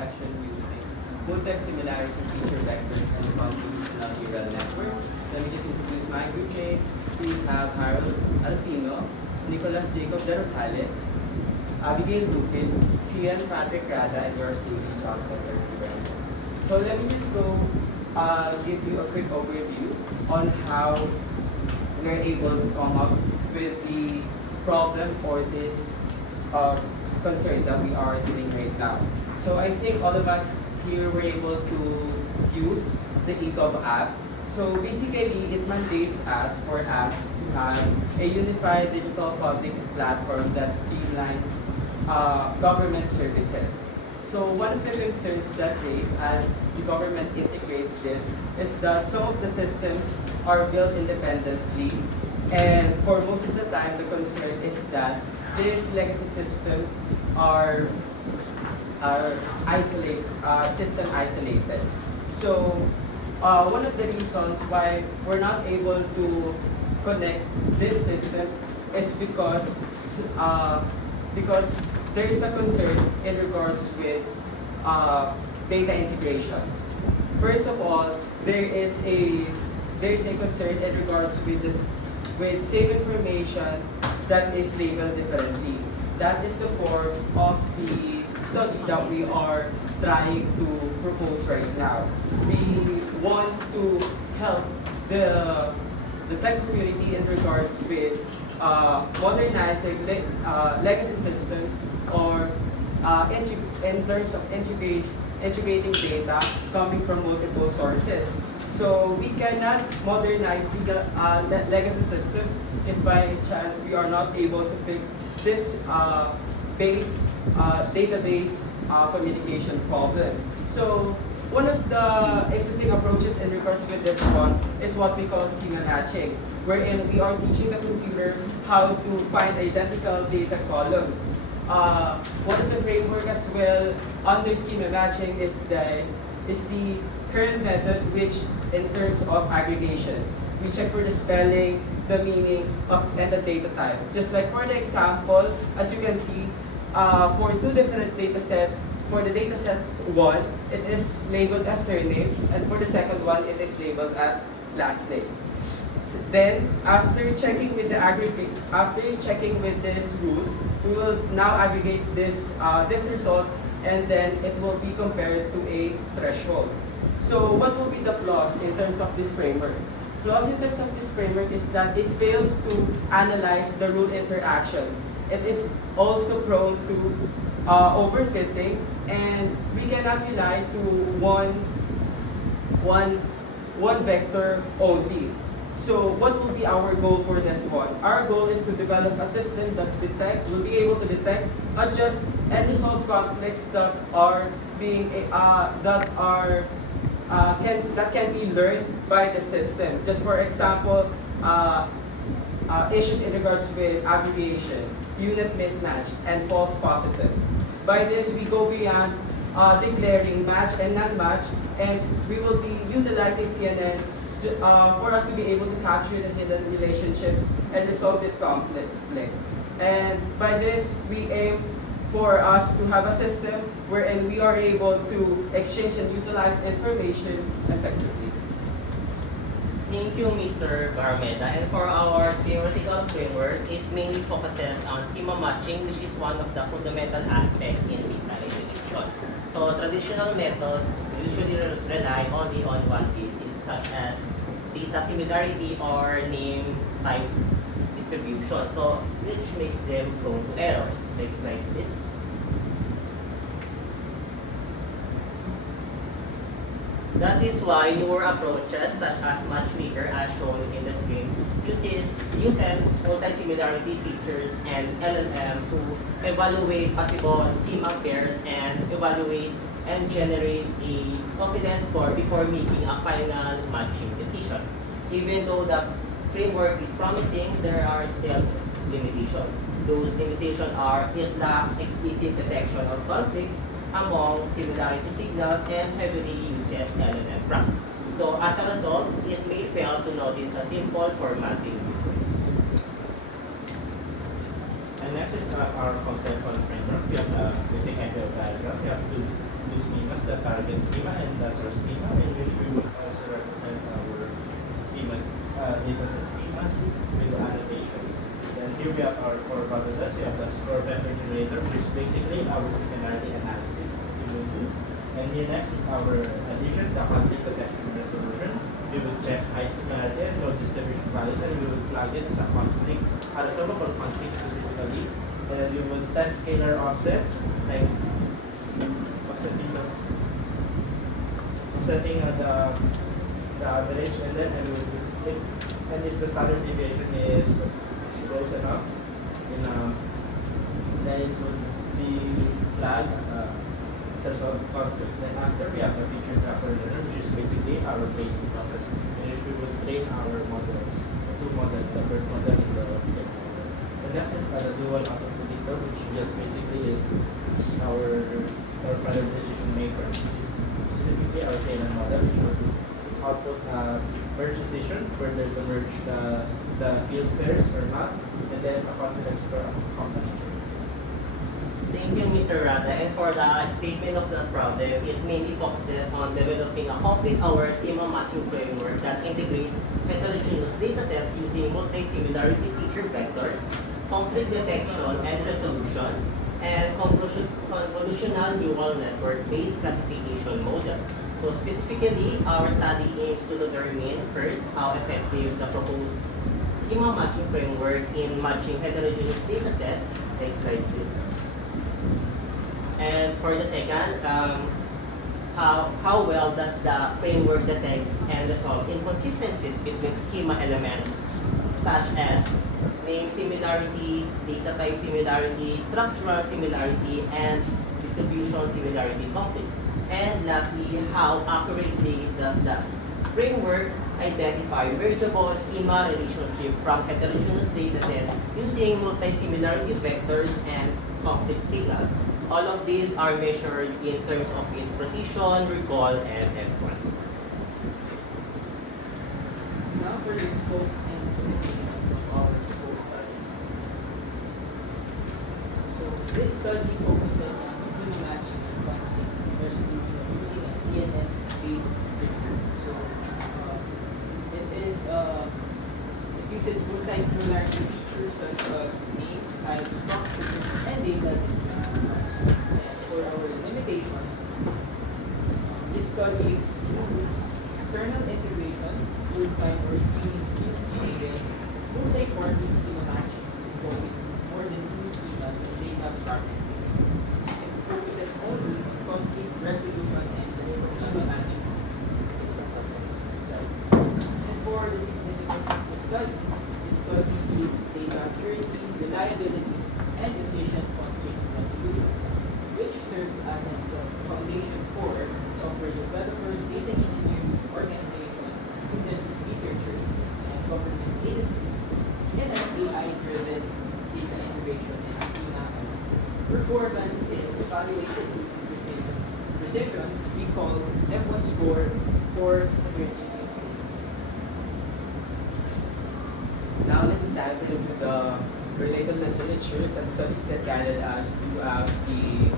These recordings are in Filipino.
detection using multex similarity feature vectors and convolutional neural network. Let me just introduce my group mates. We have Harold Alpino, Nicolas Jacob de Rosales, Abigail Lupin, Cian Patrick Rada, and yours truly, Johnson Sarsiban. So let me just go give you a quick overview on how we're able to come up with the problem or this concern that we are dealing right now. So I think all of us here were able to use the EGOV app. So basically, it mandates us for us to have a unified digital public platform that streamlines government services. So one of the concerns that raised as the government integrates this is that some of the systems are built independently, and for most of the time, the concern is that these legacy systems are system isolated. So one of the reasons why we're not able to connect these systems is because there is a concern in regards with data integration. First of all, there is a concern in regards with same information that is labeled differently. That is the core of the study that we are trying to propose right now. We want to help the tech community in regards with modernizing legacy systems or in terms of integrating data coming from multiple sources. So we cannot modernize legacy systems if by chance we are not able to fix this database communication problem. So one of the existing approaches in regards with this one is what we call schema matching, wherein we are teaching the computer how to find identical data columns. One of the framework as well under schema matching is the current method, which in terms of aggregation, we check for the spelling, the meaning and the data type. Just like for the example, as you can see, for two different data sets, for the data set 1, it is labeled as surname, and for the second one, it is labeled as last name. Then, after checking with these rules, we will now aggregate this result, and then it will be compared to a threshold. So, what will be the flaws in terms of this framework? Flaws in terms of this framework is that it fails to analyze the rule interaction. It is also prone to overfitting, and we cannot rely to one vector only. So what will be our goal for this one? Our goal is to develop a system that will be able to detect, adjust, and resolve conflicts that can be learned by the system. Just for example, issues in regards with abbreviation, unit mismatch, and false positives. By this, we go beyond declaring match and non-match, and we will be utilizing CNN for us to be able to capture the hidden relationships and resolve this conflict. And by this, we aim for us to have a system wherein we are able to exchange and utilize information effectively. Thank you, Mr. Barmeda. And for our theoretical framework, it mainly focuses on schema matching, which is one of the fundamental aspects in data integration. So traditional methods usually rely only on one basis, such as data similarity or name type distribution, so which makes them prone to errors. Next slide, please. That is why newer approaches such as Matchmaker, as shown in the screen, uses multi-similarity features and LLM to evaluate possible schema pairs and evaluate and generate a confidence score before making a final matching decision. Even though the framework is promising, there are still limitations. Those limitations are it lacks explicit detection of conflicts among similarity signals and heavily uses LLM prompts. So as a result, it may fail to notice a simple formatting difference. And next is our concept on framework. We have the basic idea of diagram. We have two two schemas, the target schema and the source schema, in which we will also represent our schema, dataset schemas with the annotations. Then here we have our four processes. We have the score vector generator, which is basically our similarity analysis we will do. And here next is our addition, the conflict detection and resolution. We will check high similarity and low distribution values, and we will flag it as a conflict, as a local conflict specifically. And then we will test scalar offsets, like offsetting the average, and then if the standard deviation is close enough, then it would be flagged as a source of conflict. Then after, we have the feature tracker learner, which is basically our training process, in which we will train our models, the two models, the first model and the second model. The next is the dual auto predictor, which just basically is our final decision maker, which is specifically our Taylor model, which will output merge decision, whether to merge the field pairs or not, and then a confidence score of combination. Thank you, Mr. Rada. And for the statement of the problem, it mainly focuses on developing a complete-aware schema matching framework that integrates heterogeneous dataset using multi-similarity feature vectors, conflict detection and resolution, and convolutional neural network-based classification model. So specifically, our study aims to determine first how effective the proposed schema matching framework in matching heterogeneous dataset. Next slide, please. And for the second, how well does the framework detect and resolve inconsistencies between schema elements such as name similarity, data type similarity, structural similarity, and distribution similarity conflicts. And lastly, how accurately does the framework identify mergeable schema relationship from heterogeneous datasets using multi-similarity vectors and conflict signals. All of these are measured in terms of its precision, recall, and endpoints. Now for the scope and limitations of our proposed study. So this study focuses on schema matching and conflict resolution using a CNN-based framework. So it uses multi-similarity features such as name, type, structure, and data distribution. And for our limitations, this study excludes external integrations, full-time or scheme-based, multi-party schema matching involving more than two schemas and data fragmentation. It focuses only on conflict resolution and schema matching. And for the significance of the study includes data accuracy, reliability, and efficient conflict resolution, which serves as a foundation for software developers, data engineers, organizations, students, researchers, and government agencies in an AI-driven data integration and schema. Performance is evaluated using precision we call F1 score for the students. Now let's dive into the related literatures and studies that guided us throughout the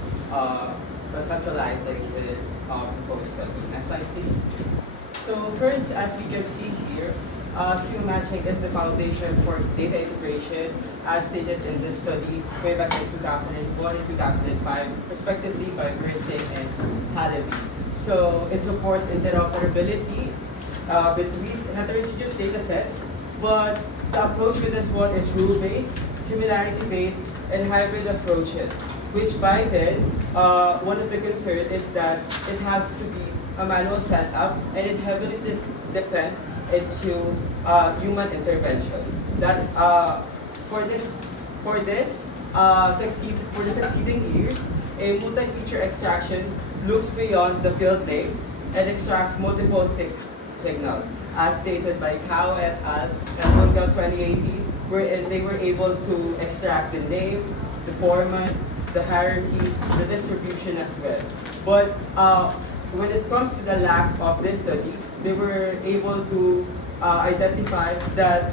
conceptualizing this proposed study. Next slide, please. So first, as we can see here, schema matching is the foundation for data integration, as stated in this study way back in 2001 and 2005, respectively by Gerstig and Halevi. So it supports interoperability between heterogeneous data sets, but the approach with this one is rule-based, similarity-based, and hybrid approaches, which by then, one of the concerns is that it has to be a manual setup and it heavily depends into human intervention. That for the succeeding years, a multi-feature extraction looks beyond the field names and extracts multiple signals, as stated by Cao et al. And Moncal 2018, wherein they were able to extract the name, the format, the hierarchy, the distribution as well. But when it comes to the lack of this study, they were able to identify that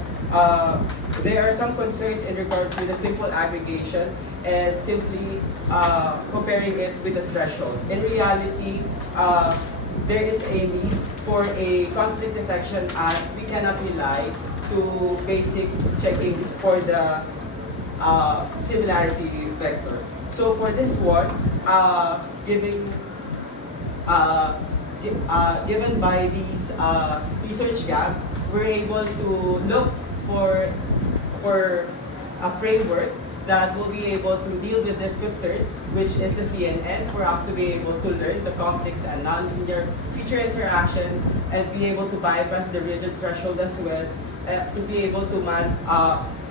there are some concerns in regards to the simple aggregation and simply comparing it with the threshold. In reality, there is a need for a conflict detection as we cannot rely to basic checking for the similarity vector. So for this one, given by these research gap, we're able to look for a framework that will be able to deal with these concerns, which is the CNN, for us to be able to learn the complex and nonlinear feature interaction and be able to bypass the rigid threshold as well, to be able to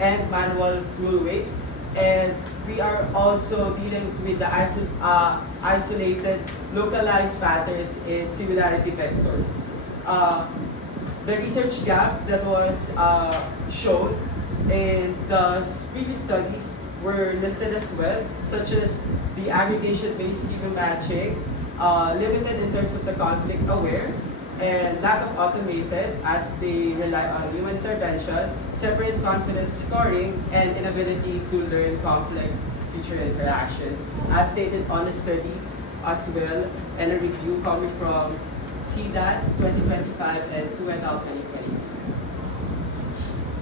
end manual rule weights. And we are also dealing with the isolated localized patterns in similarity vectors. The research gap that was shown in the previous studies were listed as well, such as the aggregation-based schema matching, limited in terms of the conflict aware, and lack of automated as they rely on human intervention, separate confidence scoring, and inability to learn complex feature interaction, as stated on a study as well, and a review coming from CDAT 2025 and 2020.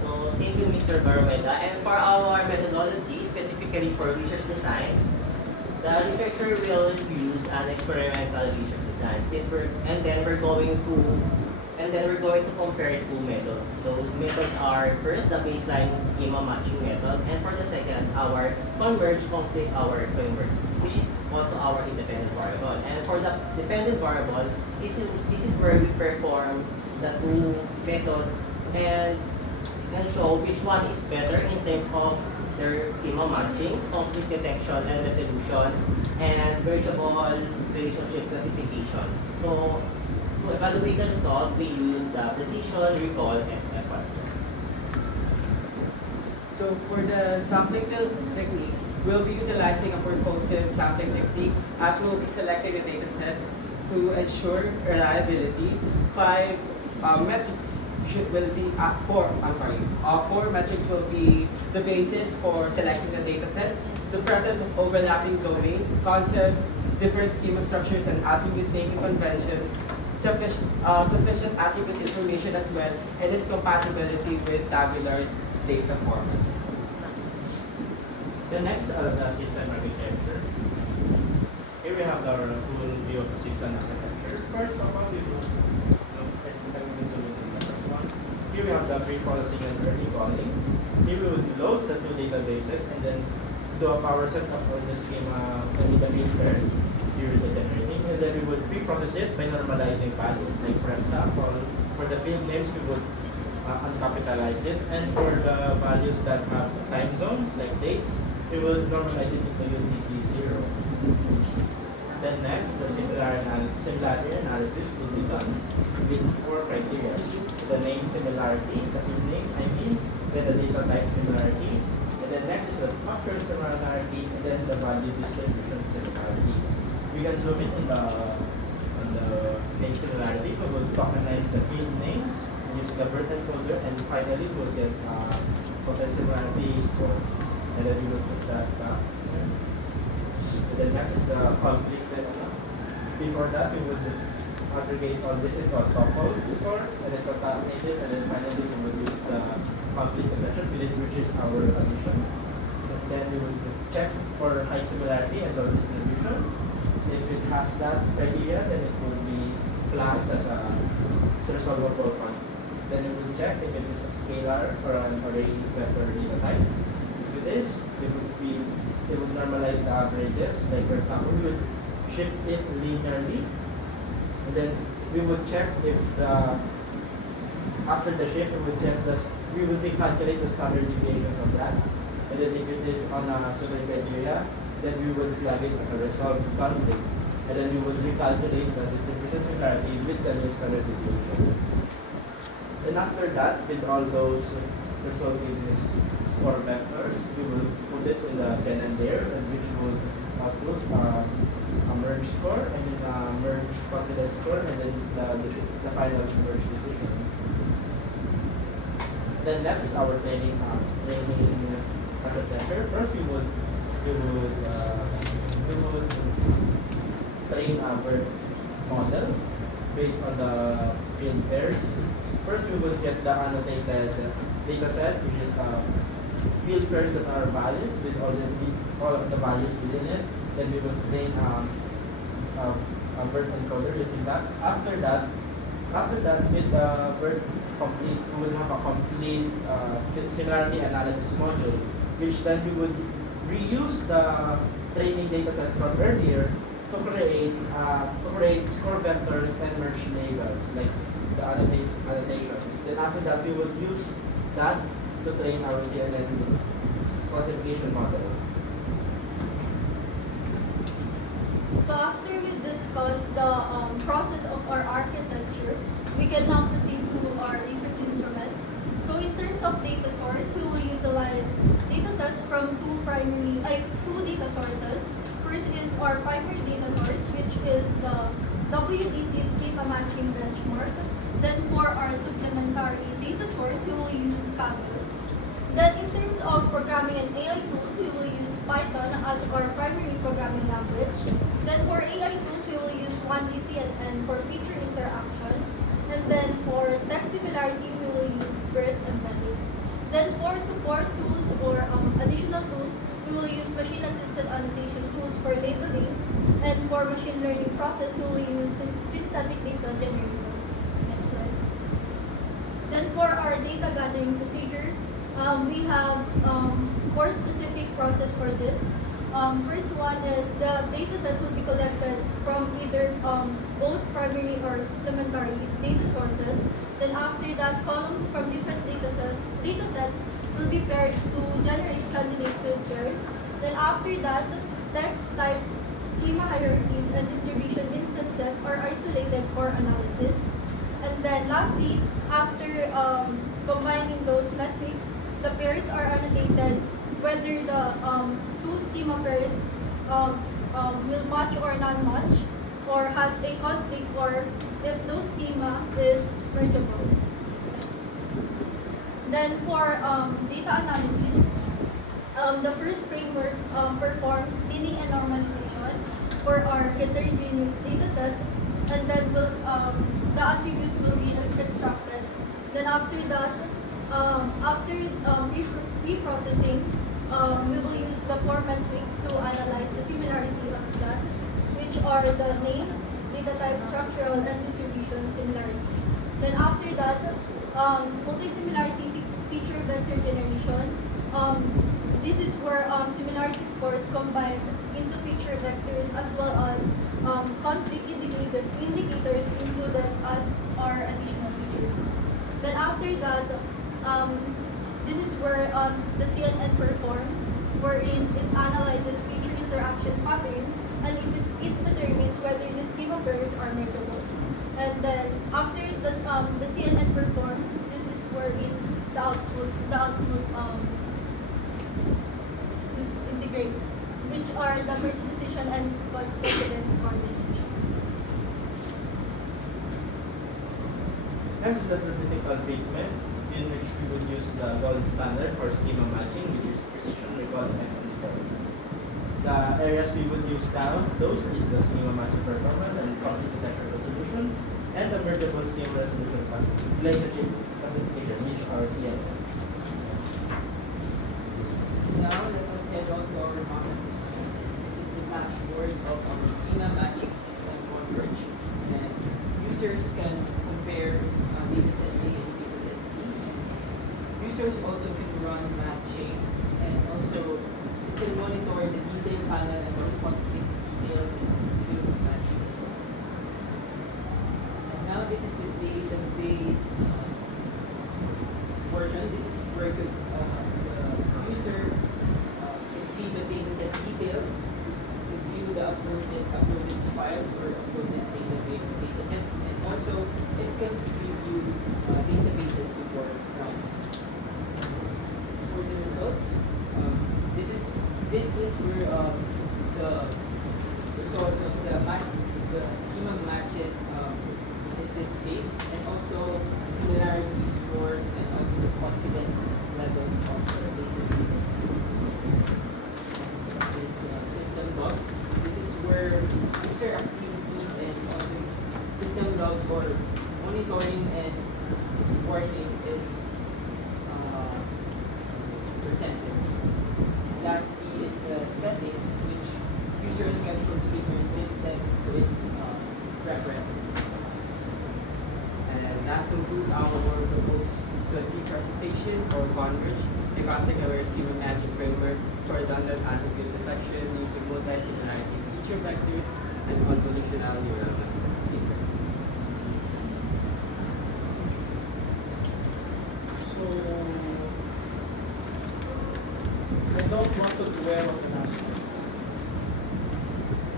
So thank you, Mr. Barmeda. And for our methodology, specifically for research design, the researcher will use an experimental research design. Then we're going to compare two methods. Those methods are first the baseline schema matching method, and for the second, our converge conflict our framework, which is also our independent variable. And for the dependent variable, this is where we perform the two methods and show which one is better in terms of their schema matching, conflict detection and resolution, and variable relationship classification. So to evaluate the result, we use the precision, recall, and FRC. So for the sampling technique, we'll be utilizing a purposive sampling technique as we'll be selecting the data sets to ensure reliability. Four metrics will be the basis for selecting the data sets. The presence of overlapping domain concepts, different schema structures and attribute naming convention, sufficient attribute information as well, and its compatibility with tabular data formats. The next are the system architecture. Here we have our full view of the system architecture. First of all, we will here we have the pre-processing and early calling. Here we would load the two databases and then do a power set of the schema only the field first. Here is the generating, and then we would pre-process it by normalizing values. Like for example, for the field names we would uncapitalize it, and for the values that have time zones like dates, we will normalize it into UTC-0. Then next, the similarity analysis will be done with four criteria. The name similarity, the field names, then the data type similarity, and then next is the structure similarity, and then the value distribution similarity. We can zoom in on the name similarity. We will tokenize the field names using the birth encoder, and finally we'll get total similarity score. And then we will put that back. And then next is the conflict. Before that, we would aggregate all this into a tuple score, and then concatenate it, and then finally we would use the conflict detection, which is our addition. And then we would check for high similarity and low distribution. If it has that criteria, then it will be flagged as a resolvable conflict. Then we will check if it is a scalar or an array vector data type. If it is, it would normalize the averages. Like for example, we would shift it linearly, and then we would check if after the shift we would recalculate the standard deviations of that, and then if it is on a certain criteria, then we would flag it as a resolved conflict, and then we would recalculate the distribution similarity with the new standard deviation. Then after that, with all those resulting score vectors, we will put it in the CNN layer, and which will output a merge score, and then a merge confidence score, and then the final merge decision. Then next is our training architecture. First, we would we would train our model based on the field pairs. First, we would get the annotated data set, which is field pairs that are valid with all of the values within it. Then we would train a BERT encoder using that. After that, with the BERT complete, we will have a complete similarity analysis module, which then we would reuse the training data set from earlier to create score vectors and merge labels, like the annotations. Then after that, we would use that to train our CNN classification model. So after we discuss the process of our architecture, we can now proceed to our research instrument. So in terms of data source, we will utilize data sets from two data sources. First is our primary data source, which is the WDC schema matching benchmark. Then for our supplementary data source, we will use Kaggle. Then in terms of programming and AI tools, we will use Python as our primary programming language. Then for AI tools, we will use 1D-CNN for feature interaction. And then for text similarity, we will use BERT embeddings. Then for support tools or additional tools, we will use machine-assisted annotation tools for labeling. And for machine learning process, we will use synthetic data generators. Next slide. Then for our data gathering procedure, we have four specific process for this. First one is the data set will be collected from either both primary or supplementary data sources. Then after that, columns from different data sets will be paired to generate candidate field pairs. Then after that, text types, schema hierarchies, and distribution instances are isolated for analysis. And then lastly, after combining those metrics, the pairs are annotated whether the two schema pairs will match or non-match, or has a conflict, or if no schema is mergeable. Then for data analysis, the first framework performs cleaning and normalization for our heterogeneous data set, and then the attribute will be extracted. Then after that, after reprocessing, we will use the format metrics to analyze the similarity of that, which are the name, data type, structural, and distribution similarity. Then after that, multi-similarity feature vector generation. This is where similarity scores combined into feature vectors as well as conflict indicators included as our additional features. Then after that, this is where the CNN performs, wherein it analyzes feature interaction patterns and it determines whether the schema pairs are mergeable. And then after the CNN performs, this is where the output integrate, which are the merge decision and confidence coordination. Next is the statistical treatment, in which we would use the gold standard for schema matching, which is precision, recall, and score. The areas we would use now, those is the schema matching performance and conflict detection resolution, and the mergeable schema resolution relationship classification, which are CNN. Now let us head on to our model design. This is the dashboard of our schema matching system on Converge, and users can compare dataset A and dataset B. And users also can run matching, and also can monitor the detail panel and all conflict details in field match results. And now this is the database portion. This is where the user can see the dataset details, can view the uploaded files or uploaded datasets, and also it can review databases before running. For the results, this is where the for monitoring and reporting is presented. Lastly is the settings, which users can configure system to its preferences. And that concludes our proposed study presentation for Converge, the context-aware schema matching framework for redundant attribute detection using multi-similarity feature vectors and convolutional neural network. So, I don't want to dwell on the last point.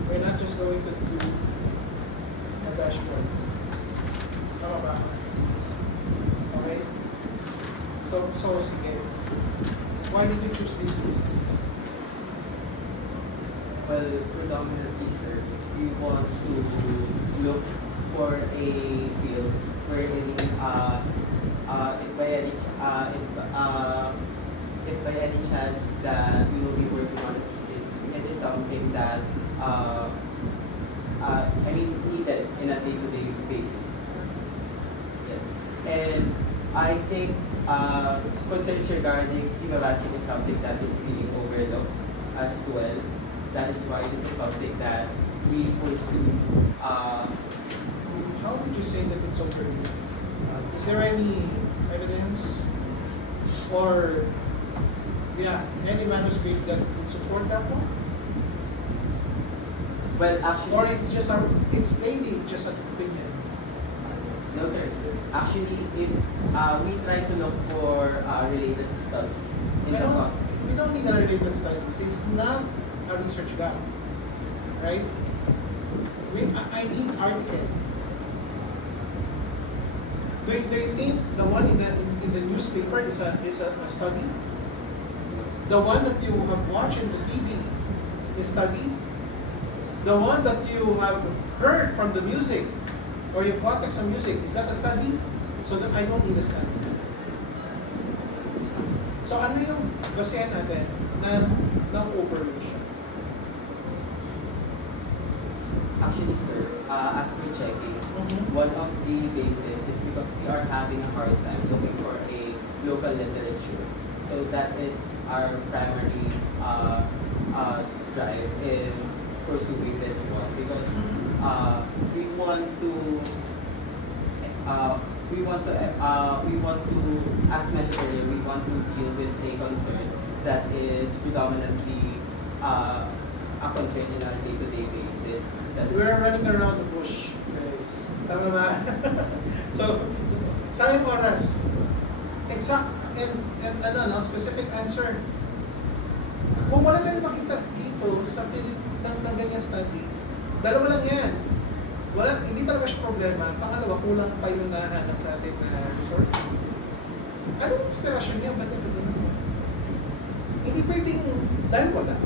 We're not just going to do a dashboard. Tama ba? Okay? So sige. Why did you choose these pieces? Well, predominantly, sir, we want to look for a field wherein if by any chance that we will be working on the pieces, it is something that needed in a day-to-day basis. Yes. And I think concerns regarding schema matching is something that is being overlooked as well. That is why this is something that we pursue. How did you say that it's overlooked? Is there any evidence or any manuscript that would support that one? Well, actually, Or it's plainly just an opinion. no, sir. Actually, if we try to look for related studies in the We don't need a related studies. It's not a research gap, right? I need article. Do you think the one in the newspaper is a study? The one that you have watched in the TV is study? The one that you have heard from the music or your context of music, is that a study? So that I don't need a study. So ano yung basehan natin na overlook siya? Actually, sir, as per checking, one of the bases is because we are having a hard time looking for a local literature. So that is our primary drive in pursuing this one, because we want to, as mentioned earlier, we want to deal with a concern that is predominantly a concern in our day-to-day basis. That is, We're running around the bush, guys. Tama ba? So, sayang oras. Exact and specific answer. Kung wala tayong makita dito sa field ng ganyan study, dalawa lang yan. Hindi talaga siya problema. Pangalawa, kulang pa yung nahanap natin na resources. Anong inspirasyon niya? Ba't ito doon? Hindi pwedeng dahil wala.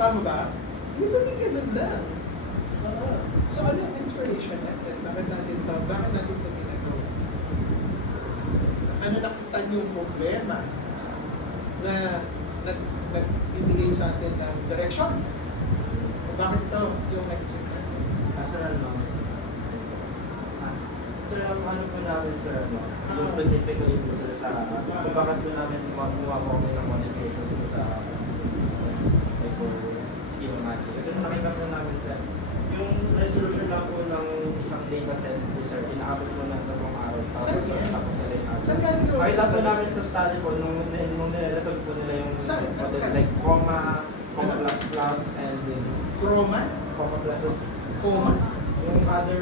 Tama ba? Hindi pwedeng ganun lang. So ano yung inspiration natin? Bakit natin ito? Bakit natin ito ginagawa? Ano nakita niyong problema na nagbibigay sa atin ng direction? O bakit ito yung naisip natin? Sir, ano po namin, sir, yung specifically po sir sa, kung bakit po namin gumawa po kami ng modification po sa systems, like for schema matching. Kasi nung nakita po namin, sir, yung resolution lang po ng isang data set po, sir, inaabot po ng 3 araw. Tapos, tapos nila yung answer. Saan galing yung Makita po namin sa study po, nung niresolve po nila yung models like comma plus plus, and then Chroma? comma plus plus. Coma? Yung other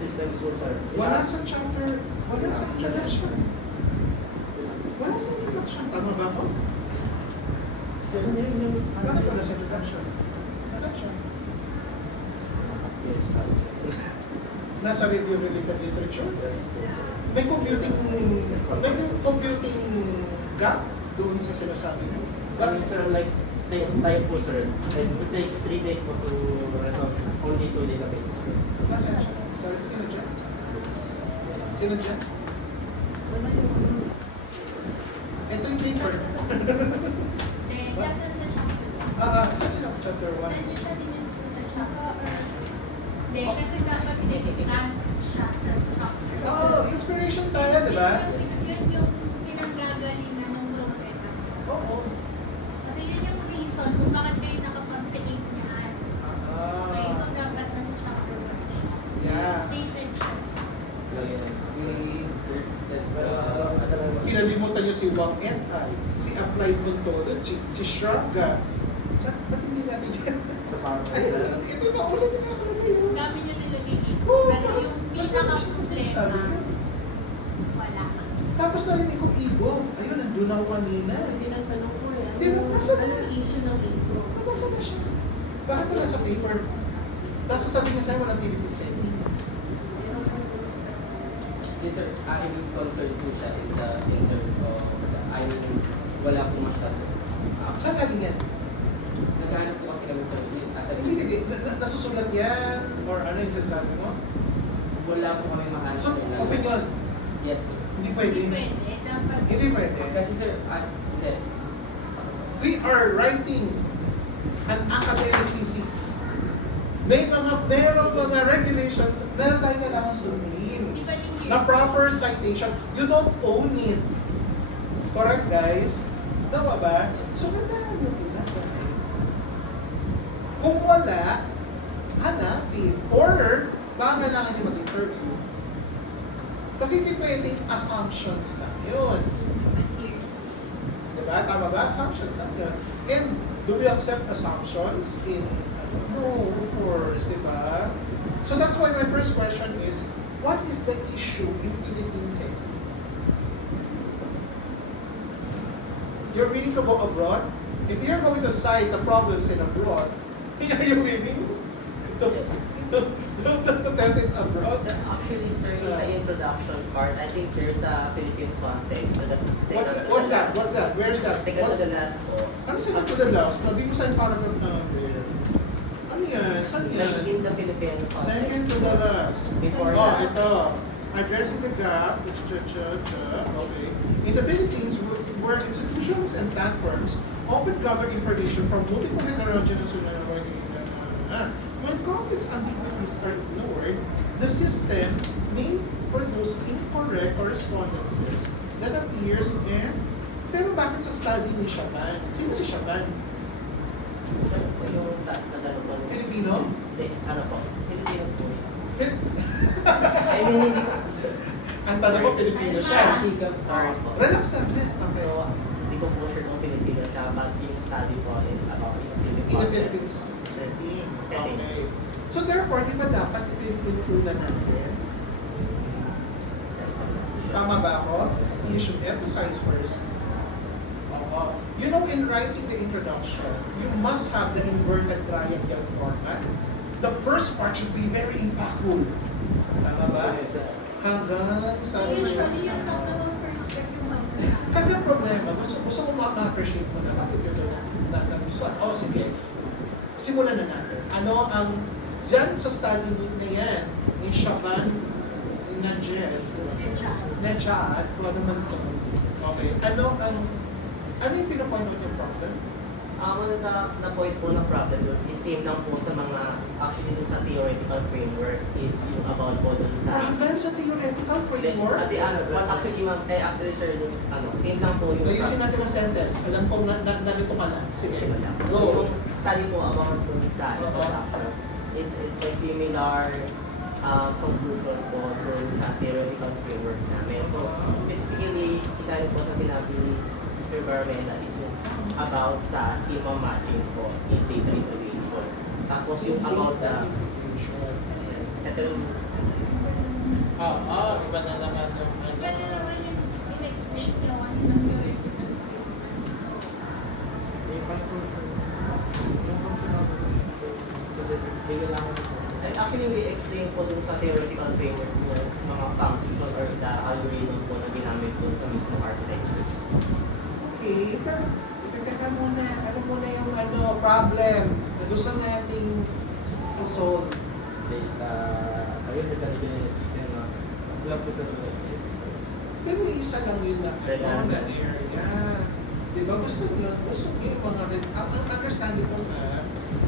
systems po, sir. Wala sa chapter, wala sa introduction. Wala sa introduction. Tama ba ako? Sir, yung Bakit wala sa introduction? Nasaan siya? yes, Nasa review-related literature? May computing gap doon sa sinasabi mo. I mean, sir, like, type po, sir. Like, it takes 3 days po to resolve only 2 databases. Nasaan siya? Sorry, sino dyan? Sino dyan? Ito yung paper. Saan siya chapter 1? Hindi, kasi Kasi dapat discuss siya sa chapter. Oo, inspiration tayo, di ba? Yun yung pinanggagaling na ng problema. Oo. Kasi yun yung reason kung bakit kayo nakapag-create niyan. Okay, so Ah, dapat nasa chapter 1 siya. yeah. Stated siya. Kinalimutan niyo si Wang Entai, si Applied Ontology, si Shraga. Ba't hindi natin yan? Ay, ito ba? Ulit na ako na yun. Dami niyo nilagay dito. Oo, Pero yung nagkano siya sa sinasabi pinaka-problema, niya. wala. Tapos narinig ko ego. Ayun, nandun ako kanina. Tinatanong ko eh, Di ba, nasa- anong issue ng intro? Nabasa na siya. Bakit wala sa paper? Tapos sasabihin niya sa'yo, walang Philippine setting. Meron pang discuss. Yes sir, I will concern po siya in terms of, I mean, wala po masyado. Saan galing yan? Naghahanap po kasi kami sa as a Hindi. Nasusulat yan? Or ano yung sinasabi mo? wala po kami mahanap. So, ng- opinion. Yes sir. Hindi pwede. Hindi pwede. Dapat Hindi pwede. Kasi sir, hindi. We are writing an academic thesis. Merong mga regulations, meron tayong kailangan sundin. di ba yung Na years? proper citation, you don't own it. Correct, guys? Tama ba? So, kailangan nyo ilagay. Kung wala, hanapin. Or, baka kailangan nyo mag-interview. Kasi hindi pwedeng assumptions lang yun. But years. Diba? Tama ba? Assumptions lang yun. And, do we accept assumptions in, no, of course, diba? So that's why my first question is, what is the issue in Philippine setting? You're willing to go abroad? If you're going to cite the problems in abroad, are you willing to test it abroad? Actually, sir, sa introduction part, I think there's a Philippine context. So that's What's that? Where's that? Second to the last po. Ano sila to the last? Pwede mo sign paragraph na there. Ano yan? Saan yan? In the Philippine context. Second to the last. Before Oh, that. ito. Addressing the gap. Okay. In the Philippines, where institutions and platforms often gather information from multiple heterogeneous when conflicts ambiguities are ignored, the system may produce incorrect correspondences that appears and pero bakit sa study ni Shaban? Sino si Shaban? Yung start na gano'n po. Filipino? Hindi, ano po? Filipino po. Fil- I mean, hindi ko. Ang tanong ko, Filipino siya. Sorry po. Relax lang yan. Okay. So, hindi ko po sure kung Filipino siya, but yung study po is about yung In the Philippine Philippines setting. Settings. Okay. So therefore, di ba dapat ito yung pinutulan natin? Tama ba ako? You should emphasize first. Oo. You know, in writing the introduction, you must have the inverted triangle format. The first part should be very impactful. Tama ba? Hanggang sa... Usually yung lang naman first step yung mag-start. Kasi ang problema, gusto mo ma-appreciate mo na bakit ito nagustuhan. Oh, sige. Simulan na natin. Ano ang, dyan sa study na yan, ni Shaban Najed, Najad, kung ano man ito. Okay. Ano yung pinapoint out yung problem? Ang na point po ng problem doon is same lang po sa mga, actually dun sa theoretical framework is yung about po dun sa... Problem sa theoretical framework? What actually, ma'am, actually sir, yung, same lang po yung... Ayusin natin ang sentence. Alam kong nalito ka lang. Sige. So, Go. yung study po about dun sa introduction is a similar conclusion po dun sa theoretical framework namin. So, specifically, isa rin po sa sinabi ni Mr. Barmena is yung about sa schema matching po in data integration. Tapos yung about sa yes, heterogeneous. Iba na naman yung Pwede naman yung in-explain nyo ano yung theoretical And actually, we explain po dun sa theoretical framework yung mga function or the algorithm po na ginamit po sa mismo architecture. Okay, pero teka muna. Ano muna yung problem na gusto nating i-solve? Ayun, wala po sa Pero isa lang yun na Redundant. area. Diba gusto nyo yung mga ang understanding ko nga,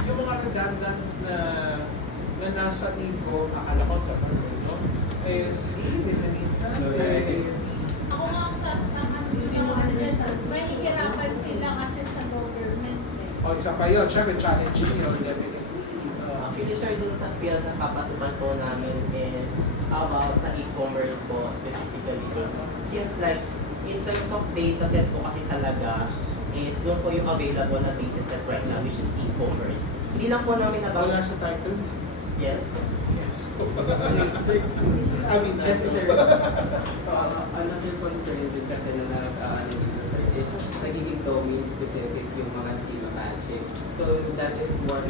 yung mga redundant na na nasa Nico, akala ko government, no? SE, Vietnamita, Ako nga ang sa mahihirapan sila kasi sa government eh. O, isa pa yun, syempre challenging yun, definitely. Actually, sir, dun sa field na kapasukan po namin is about sa e-commerce po specifically. Since like, in terms of data set po kasi talaga, is doon po yung available na data set right now, which is e-commerce. Hindi lang po namin Wala about... sa title? Yes po. Yes. I mean, kasi sir, another concern din kasi na nag-ano dito sir is nagiging domain specific yung mga schema matching. So that is one.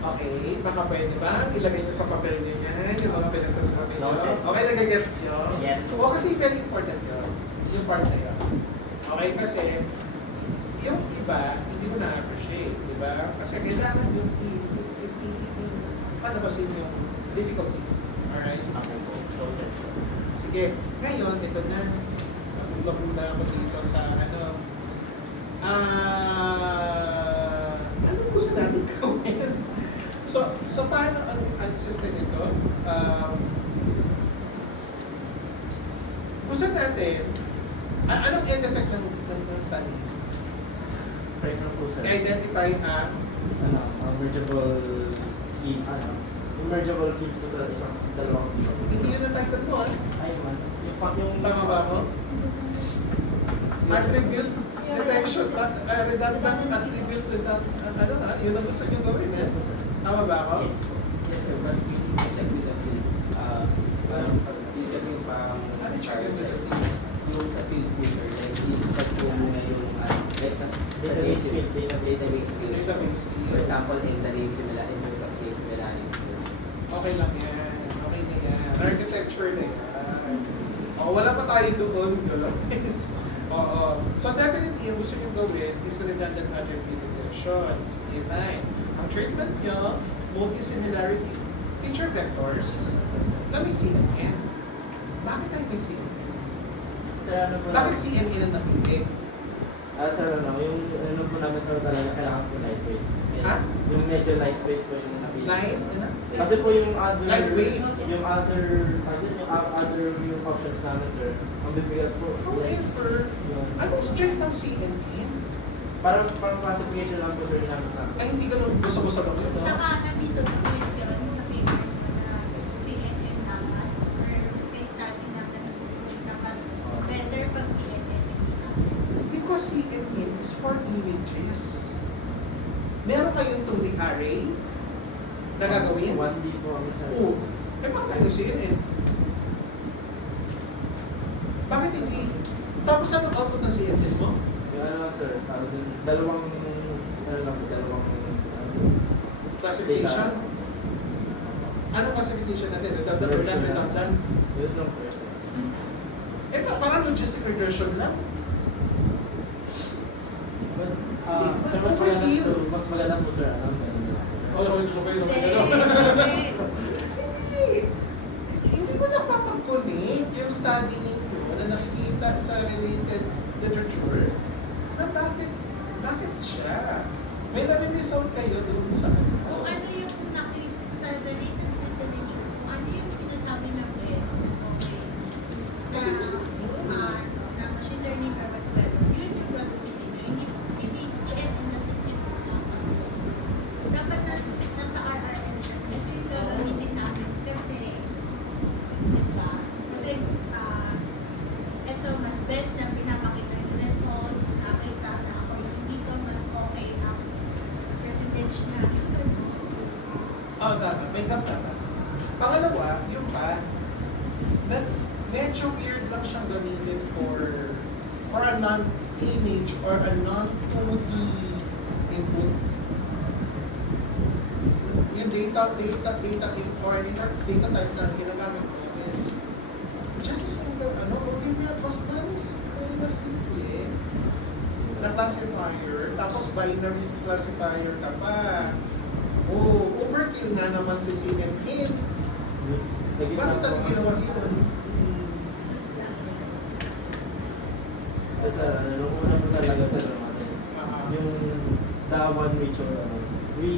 Okay, baka pwede ba? Ilagay nyo sa papel nyo yan, yung mga pinagsasabi nyo. Noted. Okay, nag-gets nyo? Yes. O kasi very important yun, yung part na yun. Okay, kasi yung iba, hindi mo na-appreciate, di ba? Kasi kailangan yung palabasin yung difficulty. Alright? Ako po. Noted po. Sige, ngayon, ito na. Magula-gula ako dito sa ano. Ano gusto natin gawin? So paano ang system nito? Gusto natin, anong end effect ng study? Right now po sir. I-identify ang mergeable scheme, mergeable fields po sa isang dalawang scheme. hindi yun ang title mo, ah. Ay, man. Yung Tama ba ako? Attribute detection, redundant attribute, ano na, yun ang gusto nyo gawin, eh. Tama ba ako? Yes po. Yes sir, but we need to check with the fields. Parang dito yung parang Ano challenge like, ito? yung sa field po sir, like i-check po muna yung like sa Database field, database field. Database field. For example, in the name similar, in terms of name similarity. sir. Okay lang yan. Okay na yan. Architecture na yan. Oh, wala pa tayo doon, guys. Oo. So definitely, ang gusto nyo gawin is redundant attribute detection. Sige, fine. Ang treatment nyo, multi-similarity feature vectors. Let me see CNN. Bakit tayo may CNN? Sir, ano po Bakit CNN ang napili? Sir, yung ano po namin pero talaga kailangan po lightweight. Ha? Yung medyo lightweight po yung napili. Light? Ano? Kasi po yung other, Lightweight. yung other yung options namin sir, ang bibigat po. However, anong strength ng CNN? Parang classification lang po sir namin namin. Ay, hindi ganun gusto-gusto lang yun, no? Tsaka nandito na po yun sa paper mo na CNN dapat or may study natin na mas better pag CNN. Because CNN is for images. Meron kayong 2D array na gagawin? 1D po kami sir. Oo. Eh, bakit tayo CNN? Bakit hindi? Tapos anong output ng CNN mo? Yung ano lang sir, dalawang Classification? Anong classification natin? Redundant or non-redundant? Yes lang po. Eh, parang logistic regression lang. Sir, mas maganda po sir. Oo, sabay Hindi. Hindi mo napapag-connect yung study ninyo na nakikita sa related literature na bakit siya? May nami-result kayo doon sa Kung ano yung nakita sa related literature, kung ano yung sinasabi ng best, okay. Kasi gusto Na machine learning or whatsoever, yun yung gagawin ninyo. Hindi CNN na secret lang kasi dapat nasa RRM siya. Ito yung gagamitin namin kasi diba? Kasi ito mas best na pinapakita yung result, nakita na ako yung dito mas okay ang percentage niya. oh, tama. May tama. Pangalawa, yung pa, na medyo weird lang siyang gamitin for a non-image or a non-2D input. Yung data or data type na ginagamit ko is just a single, multiple mas simple na classifier, tapos binary classifier ka pa. Oh, overkill nga naman si CNN. Bakit natin ginawa yun? Sir, nung una po talaga sir, yung Dawan which we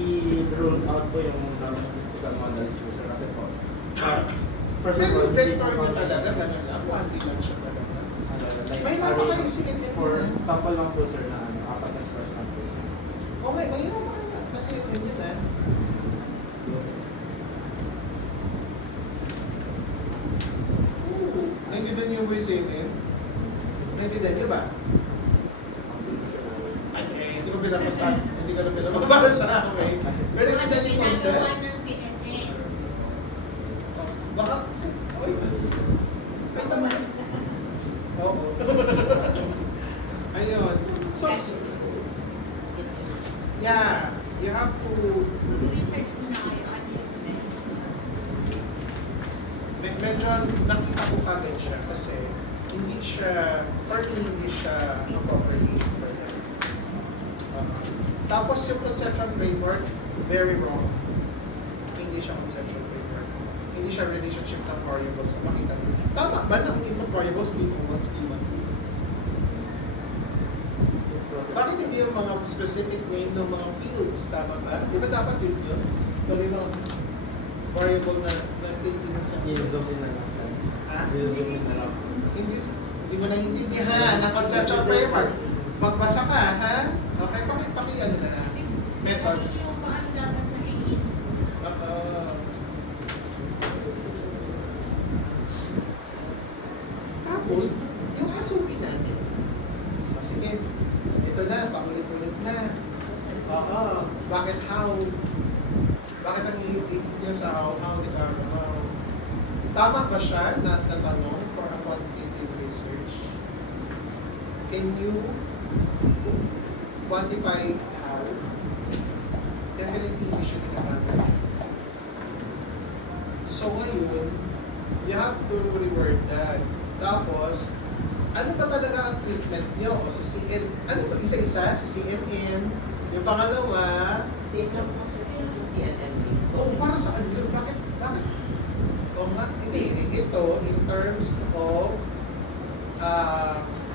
rolled out po yung Dawan system. statistical models po sir kasi po. First of Pero all, vector nyo talaga, gano'n lang, 1D lang siya talaga. May napakain si NN for yun. tample lang po sir na apat na squares lang po sir. Okay, may napakain na. Kasi yun yun eh. Naintindihan niyo ba yung CNN? Naintindihan niyo ba? Ay, hindi ko pinapasa. Hindi ko na pinapabasa. Okay. Pero naintindihan niyo yung concept? Ginagawa ng CNN. Baka, oy, ay tama. Oo. Ayun. So, yeah, you have to, Research mo na kayo ano yung best. medyo nakita ko kagad siya kasi hindi siya, for me, hindi siya appropriate for them. Tapos yung conceptual framework, very wrong. Hindi siya conceptual framework. Hindi siya relationship ng variables. Kung makita niyo. Tama ba na ang input variables, schema 1, schema 2? Bakit hindi yung mga specific name ng mga fields? Tama ba? Di ba dapat yun? Kung yung variable na tingnan sa I-zoom in na lang sir. Ha? I-zoom in na lang sir. Hindi mo naiintindihan ng conceptual framework. Magbasa ka, ha? Okay, ano na na. Methods. Yung paano dapat naging Tapos, yung SOP natin. Sige, ito na, paulit-ulit na. Oo, bakit Bakit ang iitik niyo sa how the tama ba siya na tanong for a quantitative research? Can you quantify how? Definitely, we should examine. So ngayon, you have to reword that. Tapos, ano ba talaga ang treatment nyo? O sa CN, ano to? Isa-isa? Sa CNN? Yung pangalawa, Same lang po sir yung CNN base. oh, para saan yun? Bakit? O nga, hindi. Ito, in terms of,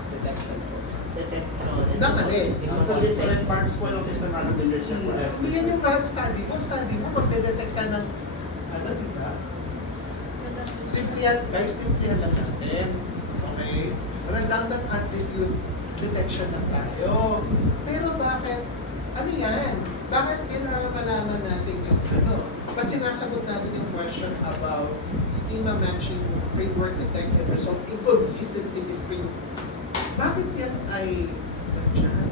Detection po. Detection. Nakalin. So different parts po ng systematic detection po. hindi yan yung current study mo. Study mo, magde-detect ka ng, ano, di ba? Simple yan, guys, simple yan lang natin. Okay? Redundant attribute detection na tayo. Pero bakit, ano yan? Bakit kailangan natin yung ano? Ba't sinasagot natin yung question about schema matching, framework detected result, inconsistency between, bakit yan ay nandiyan?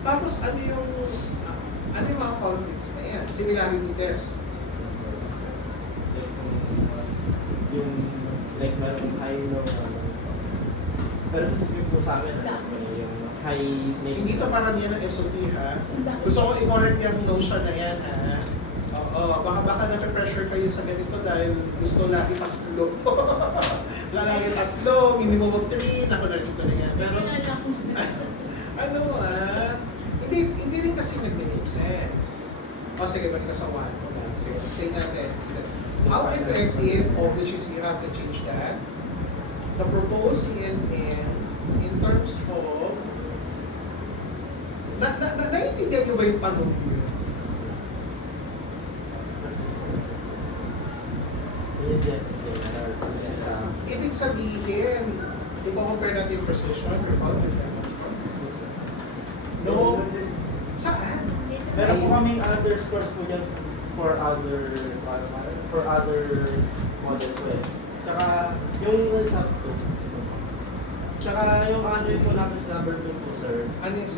Tapos ano yung mga conflicts na yan? Similarity test. Yung like meron high low pero specific po sa amin yung high Hindi to paramihan ng SOP ha. Gusto ko i-correct yung notion na yan ha. Oo, baka na-pressure kayo sa ganito dahil gusto lagi tatlo. Lagi tatlo, minimum of 3, naku ko na yan. Pero, ano hindi rin kasi nag-make sense. O sige, balik ka sa 1. Sige, say natin. How effective, obviously you have to change that. The proposed CNN in terms of naiintindihan niyo ba yung tanong niyo? Ibig sabihin, i-compare natin yung precision, recall, performance. No. Saan? Meron po kaming other scores po dyan for other models po eh. Tsaka yung sa tsaka yung ano yun po natin sa number 2 po sir. Ano yung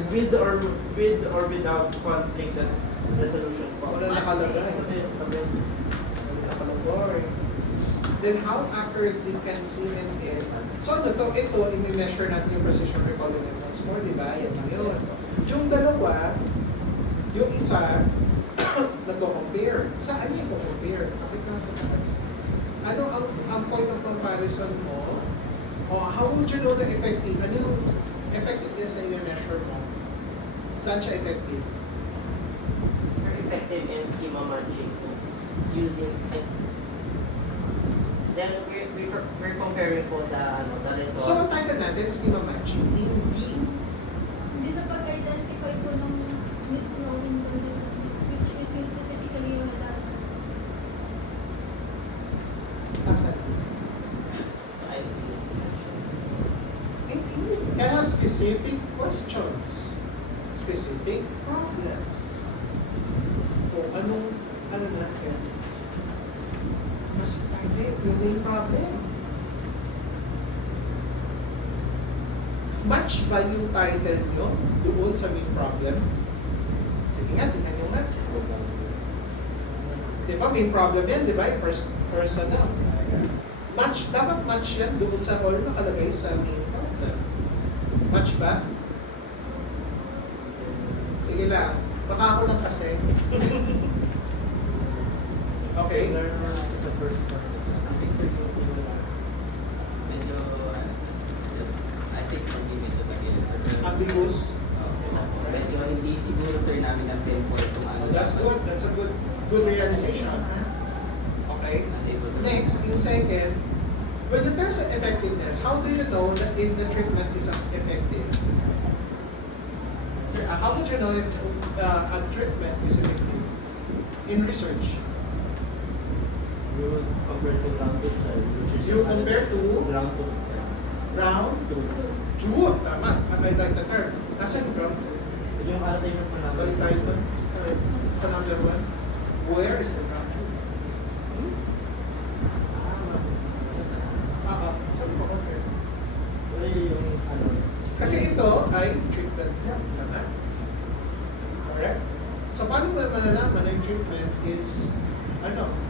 With or without conflict that resolution po. Wala nakalagay. Tabi. Nakalagay. Then how accurately can CNN? So ito, i-measure natin yung precision recall and response score, di ba? Yan yun. Yung dalawa, yung isa, nagko-compare. Saan niya i-compare? Kapit na sa taas. Ano ang point of comparison mo? O how would you know the effective? Ano yung effectiveness na i-measure mo? Saan siya effective? Sir, effective in schema matching using it. Then we're comparing po the result. So ang title natin, schema matching, hindi Hindi sa pag-identify po ng mismo inconsistencies which specific questions, specific problems. O ano natin? Mas target yung main problem. Match ba yung title nyo doon sa main problem? Sige nga, tingnan nyo nga. Di ba, main problem yan, di ba? Yung first ano. Dapat match yan doon sa all nakalagay sa main problem. Match ba? Sige lang. Baka ako lang kasi. Okay? The first one. Ang fixer ko simula. Medyo, I think hindi medyo tagilid, sir. Ambiguous. Medyo hindi siguro, sir, namin ang pinpoint kung ano. That's good. That's a good realization. Huh? Okay. Next, yung second, when the terms of effectiveness, how do you know that if the treatment is effective? Sir, How would you know if a treatment is effective? In research, You will compare to round 2, sir. Which is you compare to round 2, sir. round 2. Tama. I like the term. Nasaan yung round 2? Yung annotation po namin. Balik tayo doon sa number 1. Where is the round 2? Sabi ko compare. Wala yung ano. Kasi ito ay treatment niya. Tama? Correct? So, paano mo malalaman na yung treatment is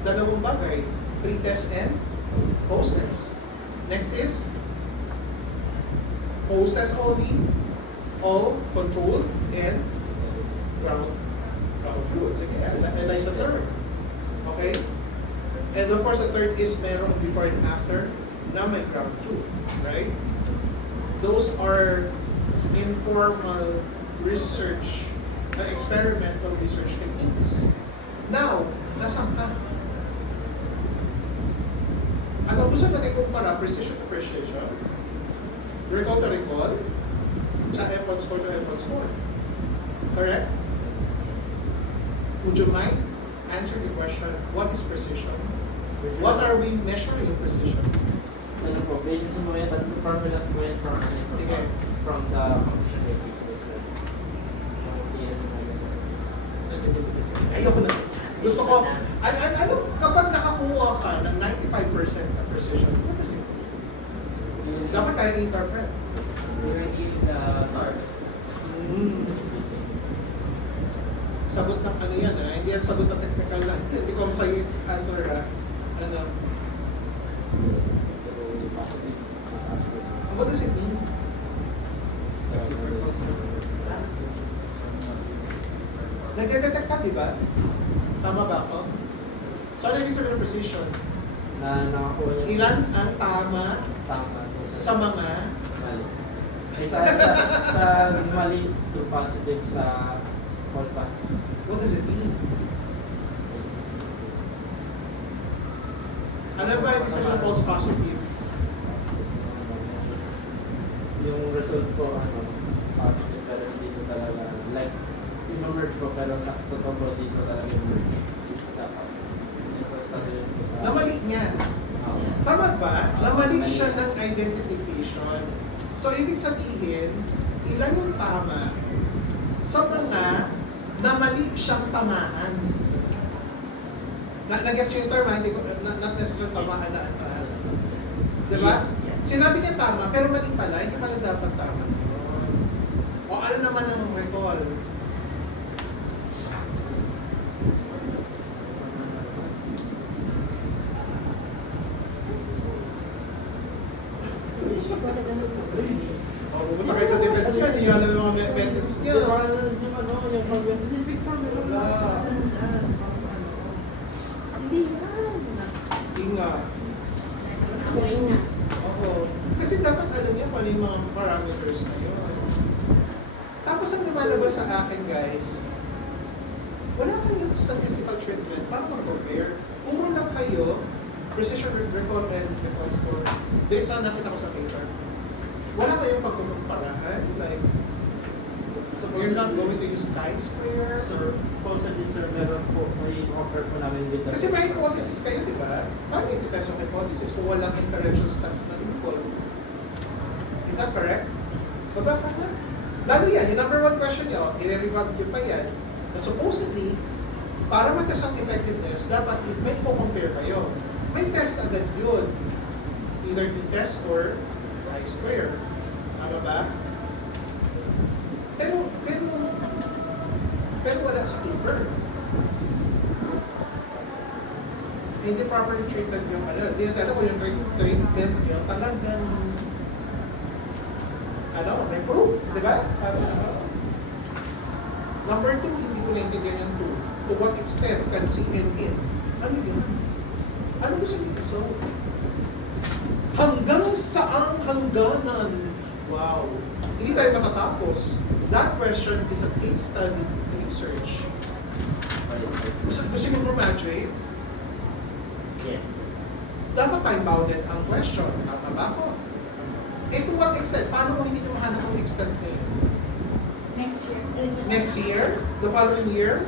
dalawang bagay, pre-test and post-test. Next is post-test only, all controlled and ground truth. Sige, I like the third. Okay? And of course, the third is merong before and after na may ground truth. Right? Those are informal research, experimental research techniques. Now, nasaan ka? At ang gusto natin kumpara, precision to precision, recall to recall, tsaka F1 score to F1 score. Correct? Would you mind answering the question, what is precision? What are we measuring in precision? Ano po, basis mo yan, but the formulas mo yan from Sige. from the completion matrix mo, sir. Ayoko na. Gusto ko, ano, kapag nakakuha ka ng 95% na precision, what does it mean? Dapat kaya interpret. Really the target. Sagot ng ano yan hindi yan sagot na technical lang. Hindi ko masaya answer Ano? What does it mean? Nagde-detect ka, di ba? Tama ba ako? So, ano ibig sabihin ng precision? Na nakakuha niya. Ilan ang tama Tama po, sir. sa mga Mali. Sa mali to positive sa false positive. what does it mean? Ano ba ibig sabihin ng false positive? Yung result ko, positive, pero dito talaga, like, merge ko, pero sa totoo ko, dito talaga yung merge. Dapat. Yung first yun ko sa... Namali niya. Tama ba? Namali siya ng identification. So, ibig sabihin, ilan yung tama sa mga namali siyang tamaan. Nag-gets yung term, hindi ko, not necessarily tamaan na diba? Sinabi niya tama, pero mali pala, hindi pala dapat tama. O ano naman ang recall? Pumunta kayo sa defense nyo, hindi nyo alam yung mga methods nyo. Yung formula, specific formula. Wala. Hindi yan. Inga. Okay nga. Oo. Kasi dapat alam niyo kung ano yung mga parameters na yun. Tapos ang lumalabas sa akin, guys, wala kayong statistical treatment para mag-compare. Puro lang kayo, precision recall and recall score. Based on nakita ko sa paper. Wala kayong pagkukumparahan. Like, you're not going to use chi-square. Sir, supposedly, sir, meron po, may compare po namin with the... Kasi may hypothesis kayo, di ba? Paano iti-test yung hypothesis kung walang inferential stats na involved? Is that correct? Baba ka na. Lalo yan, yung number one question nyo, i-revamp nyo pa yan, na supposedly, para mag-test ang effectiveness, dapat may i-compare kayo. May test agad yun. Either t-test or I-square. Ano ba? Pero wala sa paper. Hindi properly treated yung hindi na talaga yung treatment nyo, talagang may proof, di ba? Number two, hindi ko naintindihan yung proof. To what extent can CNN? Ano yun? Ano gusto niyo iso? Hanggang saang hangganan? Wow! Hindi tayo matatapos. That question is a case study research. Gusto niyo graduate? Yes. Dapat time-bounded ang question. Tama ba ako? To what extent? Paano kung hindi nyo mahanap ang extent na yun? Next year. Next year? The following year?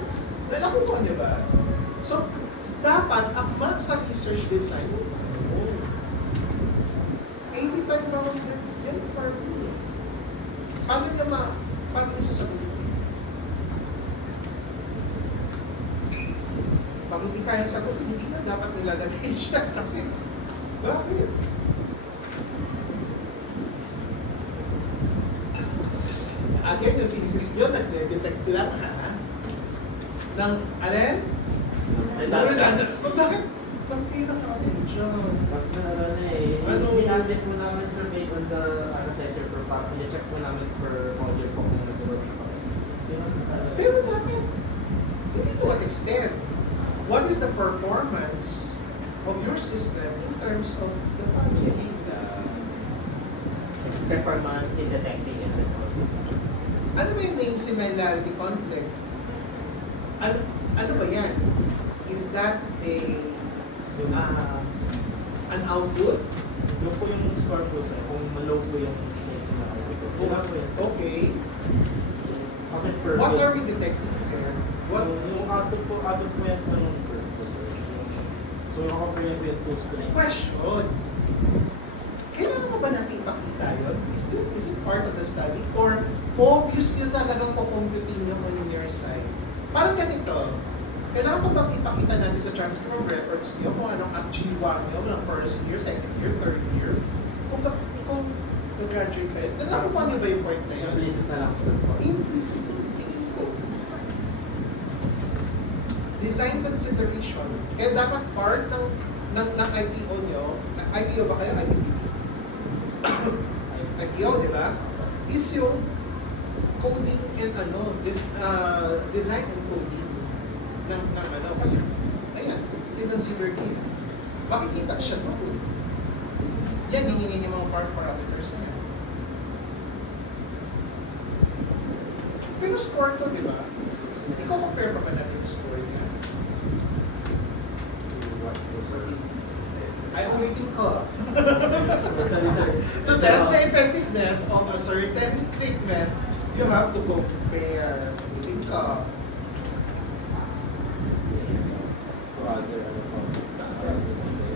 Nakukuha niyo ba? So, dapat akma sa research design. 80 time-bounded yan for me. Paano niyo sasagutin? Pag hindi kaya sagutin, hindi na dapat nilalagay siya kasi bakit? Again, yung thesis nyo, nag-detect lang ha? Ng, alin? Redundant. Bakit? Bakit nakakatin dyan? Kasi eh, Ano? hinantin po namin sir based on the architecture per pack. I-check po namin per module po kung nag-work siya pa. Pero dapat, hindi to what extent. What is the performance of your system in terms of the functioning? Performance in detecting and resolving. Ano ba yung name similarity conflict? Ano ba yan? Is that an output? Yung po yung score po sir, kung low po yung Okay. Kasi per What are we detecting here? What? Yung output po yan po yung per sir. So yung compare yan po yung two strength. Question. Kailangan mo ba natin ipakita yun? Is it part of the study? Or obvious yun talagang kukumputin nyo on your side? Parang ganito. Kailangan ko bang ipakita natin sa transcript of records nyo kung anong achiwa nyo ng first year, second year, third year? Kung mag-graduate kayo, nalakuha nyo ba yung point na yun? Implicit na lang sir. Implicit, tingin ko. Design consideration. Kaya dapat part ng IPO nyo, IPO ba kayo? IPO, di ba? Is yung coding and design and coding ng kasi ayan, consider din. Makikita siya doon. Yan, hinginin yung mga farm parameters na yan. Pero score to, di ba? Ikaw compare pa ba natin yung score niya? Ay, ulitin ko. To test the effectiveness of a certain treatment, you have to compare. Ulitin ko.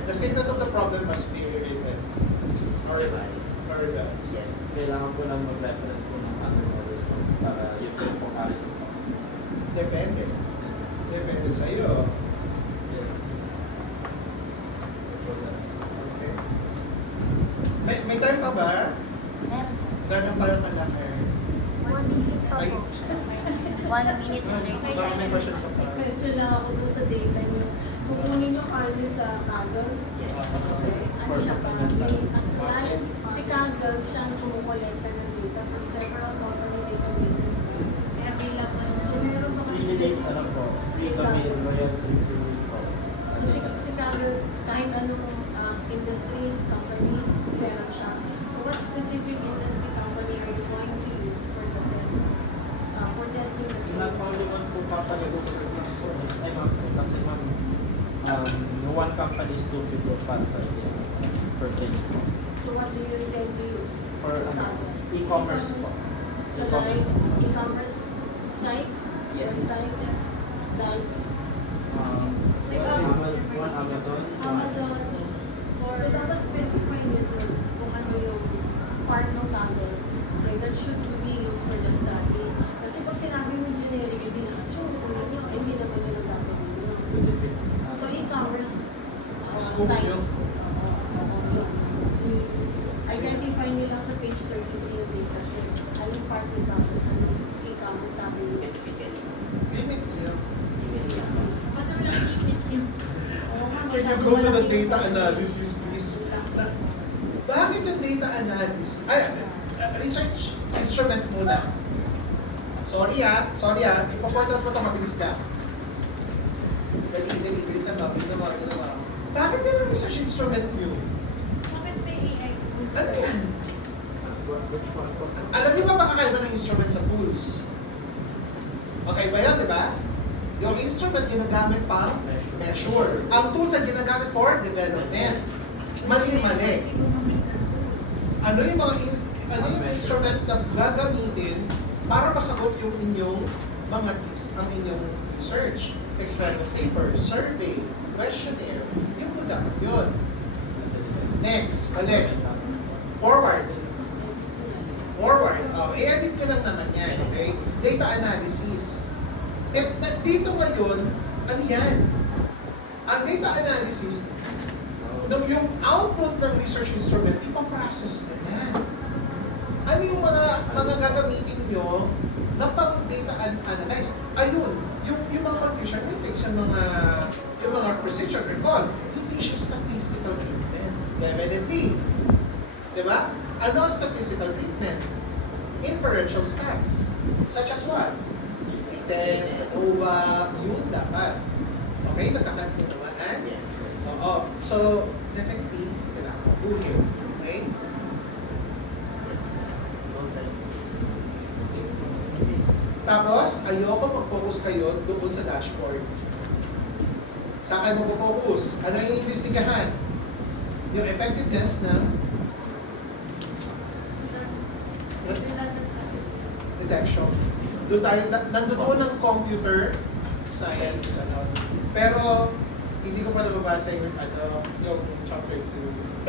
The statement of the problem must be written. Or revised. Yes. Kailangan po lang mag-reference po ng other models para yun po yung comparison po. Depende. Depende sa'yo. Okay. May time ka ba? Gano'n pala ka lang eh. 1 minute pa Ay. po. 1 minute and 30 Baka may question seconds. ka pa. Question lang ako dun sa data niyo. Kung kunin yung Carly sa Kaggle, Yes. okay, ano siya pa? Si Kaggle, siya ang kumukolekta ng data from several company databases. Available. So meron ba kayo Free date ano po, free kami royalty free po. So si Kaggle, kahit anong industry, company, meron siya. So what specific industry company are you going to use for the test? For testing the Not only one po papalagay sa service, ay ma'am, kasi ma'am, no one company is too big for para sa inyo per day. So what do you intend to use? For sa Kaggle? e-commerce po. So like e-commerce sites, Yes. websites, like One Amazon. Amazon, or so dapat specify nyo dun kung ano yung part ng Kaggle. Okay, that should be used for the study. Kasi pag sinabi mo generic, hindi na, sure, kunin nyo, hindi naman nila gagawin yun. Specific. So, e-commerce Scope sites, yun. yun. I-identify nila sa page 33 yung data set. Anong part ng dapat ng e-commerce sabi nila. Specifically. Limit niya. Basta wala limit yun. Oo nga, Can you masyado go to the malaki data yung- analysis, please? Bakit yung data analysis? Ay, research instrument muna. Sorry ah, ipo-point out mo ito, mabilis ka. Dali, bilisan mo. Bakit yun ang research instrument nyo? Bakit may AI tools? Ano yan? Which one? Alam niyo ba makakaiba ng instrument sa tools? Okay ba yan, di ba? Yung instrument ginagamit pang measure. Ang tools ay ginagamit for development. Mali. Ano yung mga instrument na gagamitin para masagot yung inyong mga ang inyong research, experiment paper, survey, questionnaire, yung po dapat yun. Next, balik. Forward. I-edit nyo lang naman yan, okay? Data analysis. Dito ngayon, ano yan? Ang data analysis, nung yung output ng research instrument, ipaprocess nyo na. Ano yung mga gagamitin nyo na pang data analyze? Ayun, yung mga confusion metrics, yung mga precision recall, hindi siya statistical treatment. Definitely. Diba? Ano ang statistical treatment? Inferential stats. Such as what? Test, ANOVA, yun dapat. Okay? Nagkakatunawaan? Yes. Oo. So, definitely, kailangan ko do here. Okay? Tapos, ayoko mag-focus kayo doon sa dashboard. Saan kayo mag-focus? Ano yung investigahan? Yung effectiveness ng detection. Doon tayo, nandoon ng computer science, ano. Pero, hindi ko pa nababasa yung chapter 2.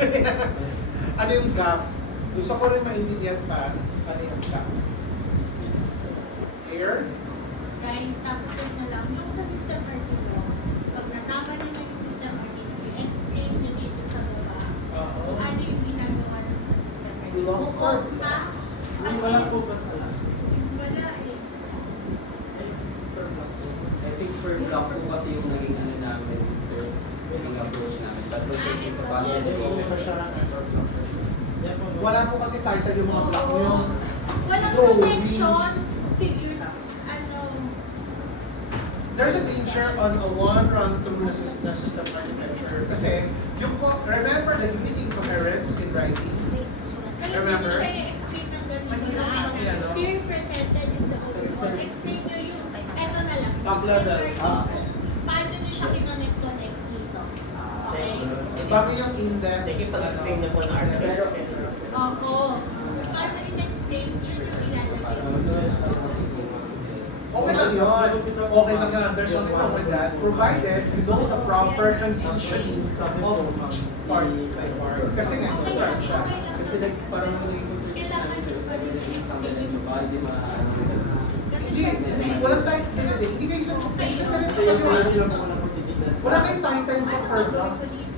Ano yung gap? Gusto ko rin maintindihan pa, ano yung gap. Here? Guys, tapos guys na lang, yung sa system article, pag natama nyo na yung system article, i-explain nyo dito sa baba kung ano yung ginagawa nun sa system article. Wala. Bukod pa, as Wala in, po ba sa last week? wala eh. I think per block po kasi yung naging ano namin, sir, yung approach namin. But we'll take it to Yes, process. po. Wala po kasi title yung mga block nyo. Walang Drawing. connection, figures, ano, There's a danger on a one run through na system architecture. Kasi, remember the unity coherence in writing? kaya Remember? hindi siya i-explain ng ganun Mahirap lang. siya yan, no? Peer presented is the overall. Explain nyo yung, eto na lang, Top system level. article. Paano nyo siya kinonect-connect dito? Okay? Bago yung in-depth. Sige, pag-explain na po ng article. Opo. Paano in-explain yun yung ilalagay? Okay lang yun. Okay lang yan. There's nothing wrong with that. Provided you know the proper transition of each part by part. Kasi nga, Okay sa lang, siya. okay lang. Kasi parang naging consideration namin, sir, pwede na yung isang diretso ba, hindi maano. Kasi Hindi, syempre, walang time din na din. Hindi kayo sa Okay. sa Kasi diretso yung kayo. wala lang po na particular. Wala kayong title ano pa per gagawin block. ko dito?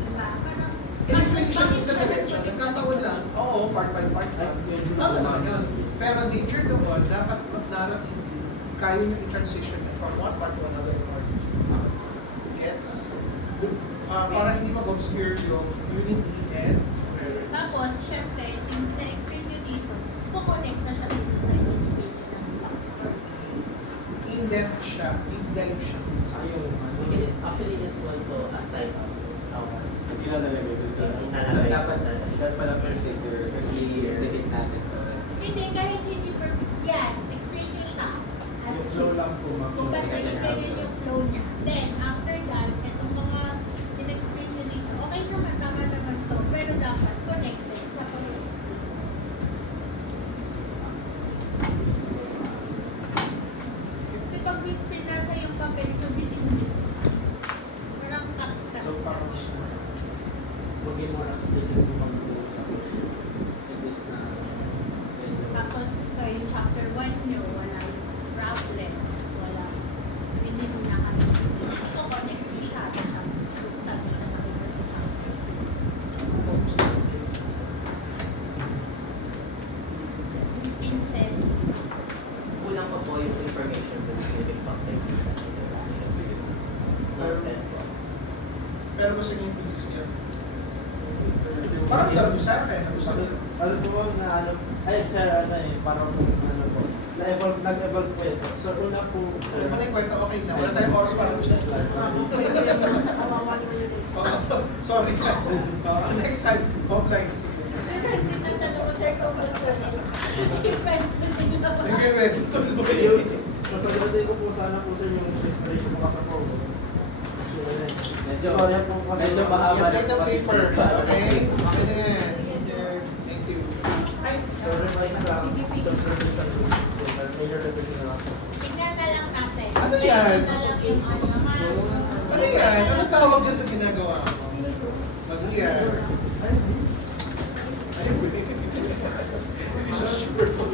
Diba? Parang, In-explain bakit sa diretso. Nagkataon lang. Oo, part by part lang. Tama naman yun. Pero ang danger doon, dapat mag-narrative kaya nyo i-transition it from one part to another part. Gets? Para hindi mag-obscure yung unity and coherence. Tapos, syempre, since na-explain nyo dito, kukonect na siya dito sa in-explain nyo ng In-depth siya, deep dive siya. Actually, this one to as like Hindi lang nalagay dun sa dapat pala particular, i-dedicate natin sa Hindi, kahit hindi perfect. Yan, explain nyo siya as Yung flow is. lang po, ma'am. Kung ba't ganyan yung flow niya. Then, after that, itong mga in-explain nyo dito, okay naman, tama naman to, pero dapat connected sa pag-explain. Kasi pag pinasa yung papel, bitin-bitin. Parang cut-cut. So parang maging more explicit kung mag-go sa business na Pero gusto niyo yung thesis niyo. Parang dami sa akin, na gusto niyo. Ano po na ano, ay sir, ano eh, parang ano po, nag-evolve po ito. So una po, sir, Ano yung kwento? Okay na, wala tayong oras para siya. Sorry. Next time, offline. Sir, hindi natanong ko, sir, kung ano, sir. Hindi ready tuloy. sasagutin ko po sana po sir yung description mo kasi po. Medyo, Sorry po kasi medyo mahaba. You take the paper, okay? Okay na yan. Thank you. So revise lang, substitution po. Major revision na lang. Tingnan na lang natin. Ano yan? Tingnan na lang yung ano naman. Ano yan? Ano tawag dyan sa ginagawa mo? Ano yan? Ay, wait. Hindi siya sure po.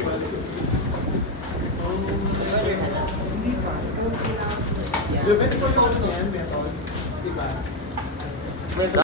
Hindi pa. Ikaw yung ano yan,